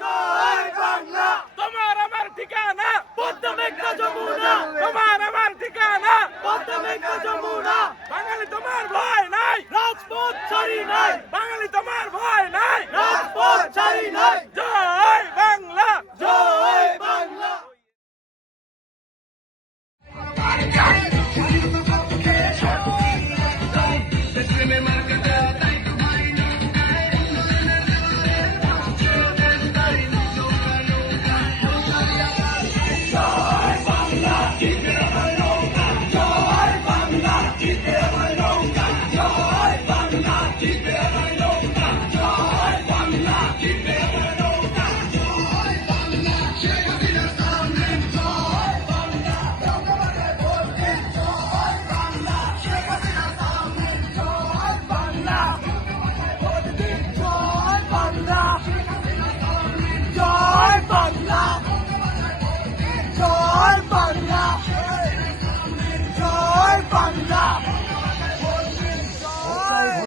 জয় বাংলা। তোমার আমার ঠিকানা পদ্মা মেঘনা যমুনা, তোমার আমার ঠিকানা পদ্মা মেঘনা যমুনা, বাঙালি তোমার ভয় নাই রাজপথ ছাড়ি নাই, বাঙালি